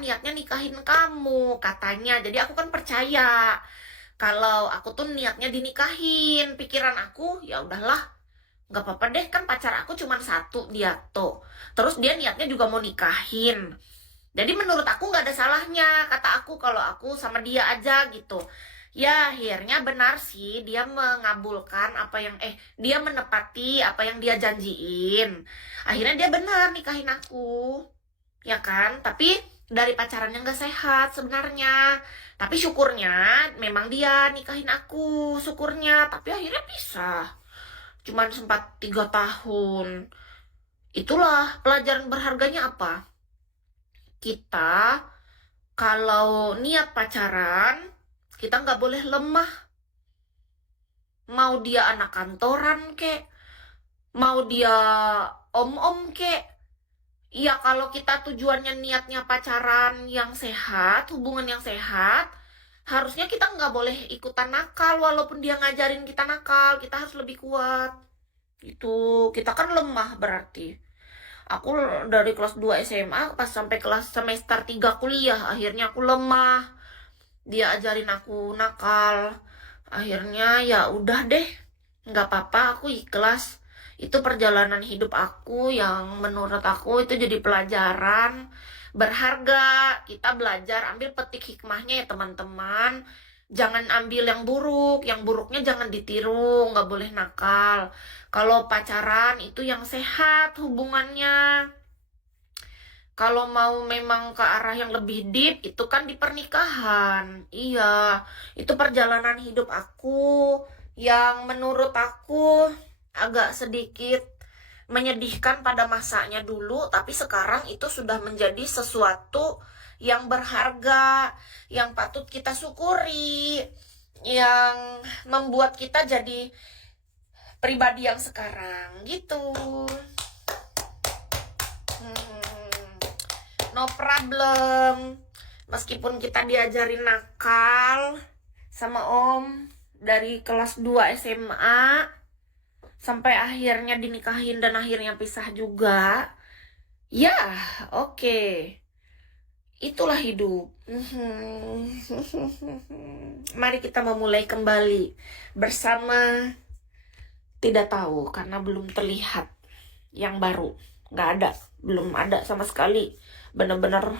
niatnya nikahin kamu katanya. Jadi aku kan percaya kalau aku tuh niatnya dinikahin. Pikiran aku ya udahlah, nggak apa-apa deh, kan pacar aku cuma satu, dia tuh. Terus dia niatnya juga mau nikahin. Jadi menurut aku nggak ada salahnya, kata aku, kalau aku sama dia aja gitu. Ya akhirnya benar sih, dia mengabulkan apa yang dia menepati apa yang dia janjiin. Akhirnya dia benar nikahin aku, ya kan? Tapi dari pacaran yang gak sehat sebenarnya. Tapi syukurnya memang dia nikahin aku, syukurnya. Tapi akhirnya pisah. Cuman sempat 3 tahun. Itulah pelajaran berharganya apa? Kita kalau niat pacaran, kita nggak boleh lemah. Mau dia anak kantoran kek, mau dia om-om kek. Iya, kalau kita tujuannya niatnya pacaran yang sehat, hubungan yang sehat, harusnya kita nggak boleh ikutan nakal, walaupun dia ngajarin kita nakal, kita harus lebih kuat. Itu, kita kan lemah berarti. Aku dari kelas 2 SMA pas sampai kelas semester 3 kuliah, akhirnya aku lemah. Dia ajarin aku nakal. Akhirnya ya udah deh, nggak apa-apa, aku ikhlas. Itu perjalanan hidup aku yang menurut aku itu jadi pelajaran berharga. Kita belajar, ambil petik hikmahnya ya teman-teman. Jangan ambil yang buruk, yang buruknya jangan ditiru, nggak boleh nakal. Kalau pacaran itu yang sehat hubungannya. Kalau mau memang ke arah yang lebih deep, itu kan di pernikahan. Iya, itu perjalanan hidup aku yang menurut aku agak sedikit menyedihkan pada masanya dulu, tapi sekarang itu sudah menjadi sesuatu yang berharga, yang patut kita syukuri, yang membuat kita jadi pribadi yang sekarang gitu. No problem. Meskipun kita diajarin nakal sama om dari kelas 2 SMA sampai akhirnya dinikahin dan akhirnya pisah juga. Ya, oke. Itulah hidup. Mari kita memulai kembali bersama. Tidak tahu karena belum terlihat yang baru. Nggak ada, belum ada sama sekali. Benar-benar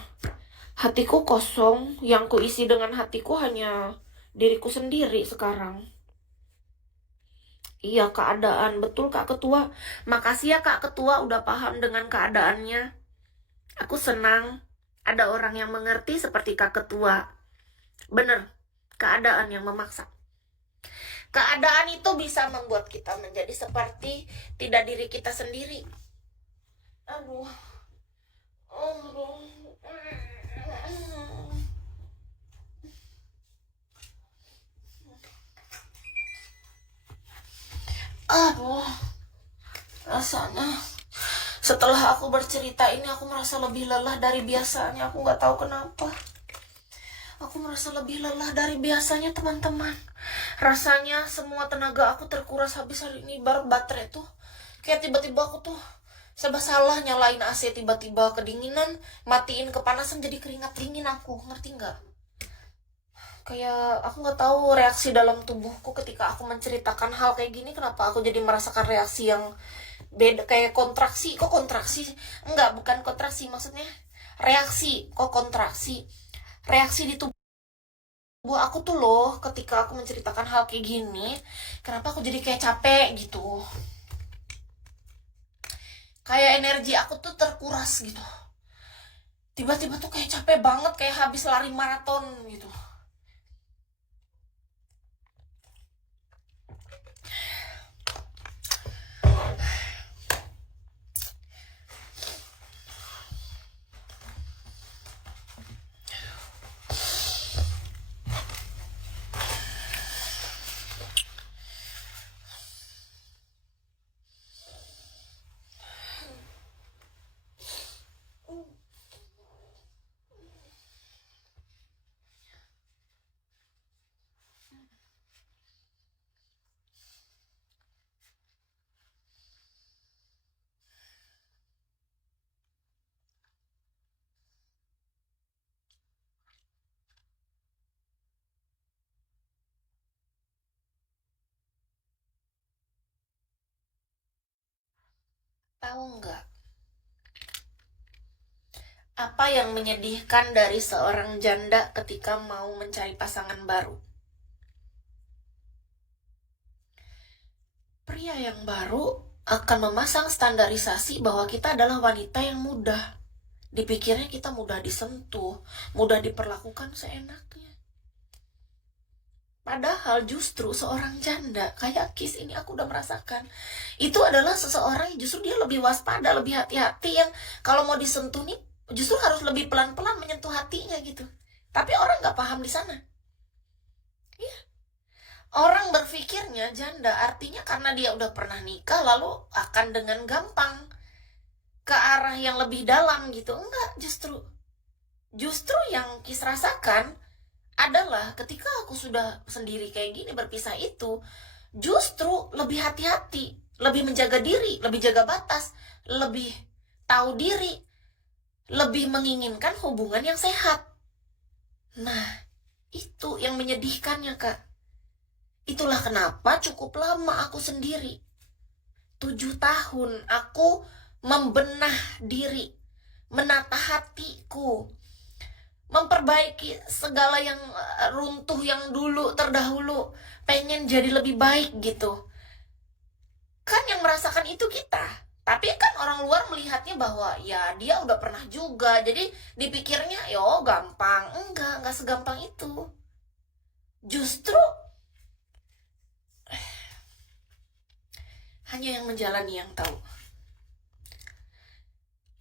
hatiku kosong, yang kuisi dengan hatiku hanya diriku sendiri sekarang. Iya, keadaan. Betul, Kak Ketua. Makasih ya, Kak Ketua, udah paham dengan keadaannya. Aku senang ada orang yang mengerti seperti Kak Ketua. Bener, keadaan yang memaksa. Keadaan itu bisa membuat kita menjadi seperti tidak diri kita sendiri. Aduh. Aduh. Aduh, rasanya setelah aku bercerita ini aku merasa lebih lelah dari biasanya. Aku nggak tahu kenapa. Aku merasa lebih lelah dari biasanya, teman-teman. Rasanya semua tenaga aku terkuras habis hari ini. Baru baterai tuh kayak tiba-tiba aku tuh serba salah, nyalain AC tiba-tiba kedinginan, matiin kepanasan jadi keringat dingin. Aku ngerti nggak? Kayak aku nggak tahu reaksi dalam tubuhku ketika aku menceritakan hal kayak gini. Kenapa aku jadi merasakan reaksi yang beda, kayak kontraksi. Kok kontraksi? Enggak, bukan kontraksi, maksudnya reaksi. Kok kontraksi? Reaksi di tubuh aku tuh loh ketika aku menceritakan hal kayak gini. Kenapa aku jadi kayak capek gitu? Kayak energi aku tuh terkuras gitu. Tiba-tiba tuh kayak capek banget, kayak habis lari maraton gitu. Tahu nggak apa yang menyedihkan dari seorang janda ketika mau mencari pasangan baru? Pria yang baru akan memasang standarisasi bahwa kita adalah wanita yang mudah. Dipikirnya kita mudah disentuh, mudah diperlakukan seenaknya. Padahal justru seorang janda, kayak Kis ini aku udah merasakan, itu adalah seseorang yang justru dia lebih waspada, lebih hati-hati, yang kalau mau disentuh nih justru harus lebih pelan-pelan menyentuh hatinya gitu. Tapi orang nggak paham di sana. Iya. Orang berpikirnya janda artinya karena dia udah pernah nikah lalu akan dengan gampang ke arah yang lebih dalam gitu. Enggak, justru yang Kis rasakan adalah ketika aku sudah sendiri kayak gini berpisah itu justru lebih hati-hati, lebih menjaga diri, lebih jaga batas, lebih tahu diri, lebih menginginkan hubungan yang sehat. Nah, itu yang menyedihkannya, Kak. Itulah kenapa cukup lama aku sendiri. 7 tahun aku membenah diri, menata hatiku, memperbaiki segala yang runtuh yang dulu terdahulu, pengen jadi lebih baik gitu. Kan yang merasakan itu kita. Tapi kan orang luar melihatnya bahwa ya dia udah pernah juga, jadi dipikirnya yo gampang. Enggak segampang itu. Justru hanya yang menjalani yang tahu.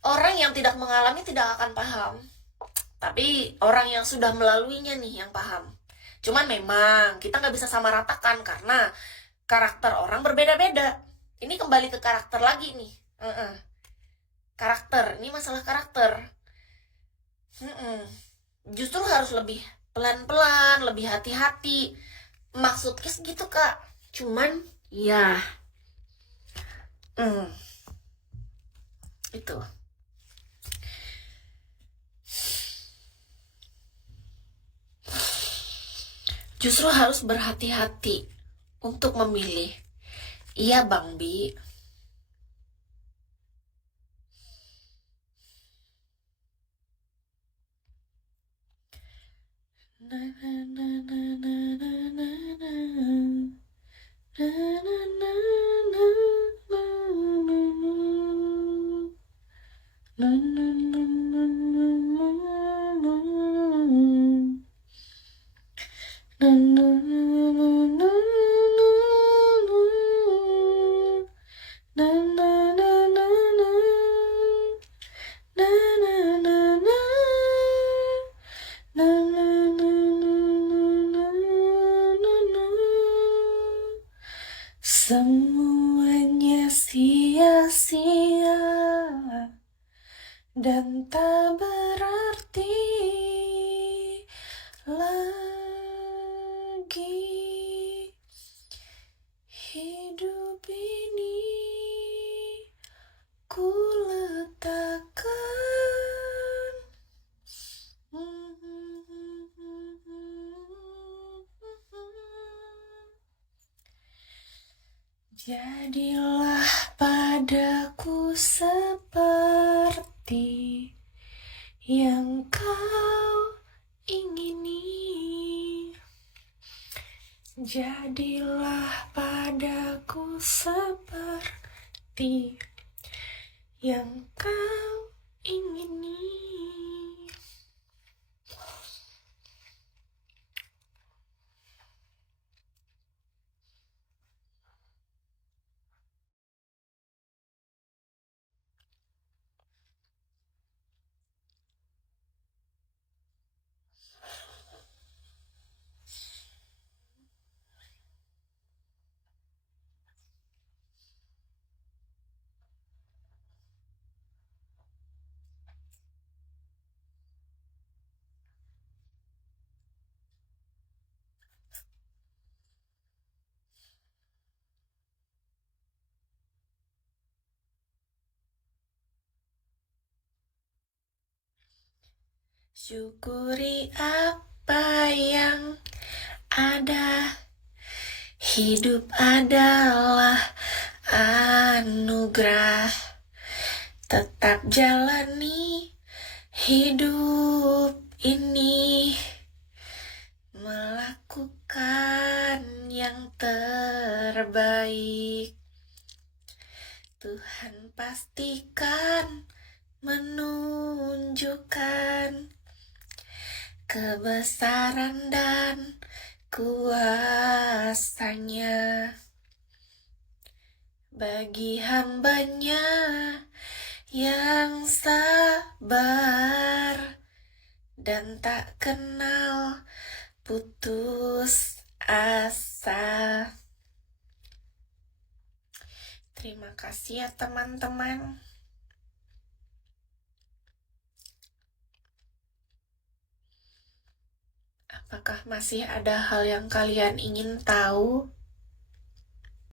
Orang yang tidak mengalami tidak akan paham. Tapi orang yang sudah melaluinya nih yang paham. Cuman memang kita nggak bisa sama ratakan karena karakter orang berbeda-beda. Ini kembali ke karakter lagi nih. Karakter, ini masalah karakter. Justru harus lebih pelan-pelan, lebih hati-hati. Maksud Kis gitu, Kak. Cuman ya itu. Justru harus berhati-hati untuk memilih. Iya, Bang Bi. Semuanya sia-sia dan tak berarti lagi. Hidup ini ku letakkan jadilah padaku seperti yang kau ingini. Jadilah padaku seperti yang kau ingini. Syukuri apa yang ada. Hidup adalah anugerah. Tetap jalani hidup ini, melakukan yang terbaik. Tuhan pastikan menunjukkan kebesaran dan kuasanya bagi hambanya yang sabar dan tak kenal putus asa. Terima kasih ya teman-teman. Apakah masih ada hal yang kalian ingin tahu?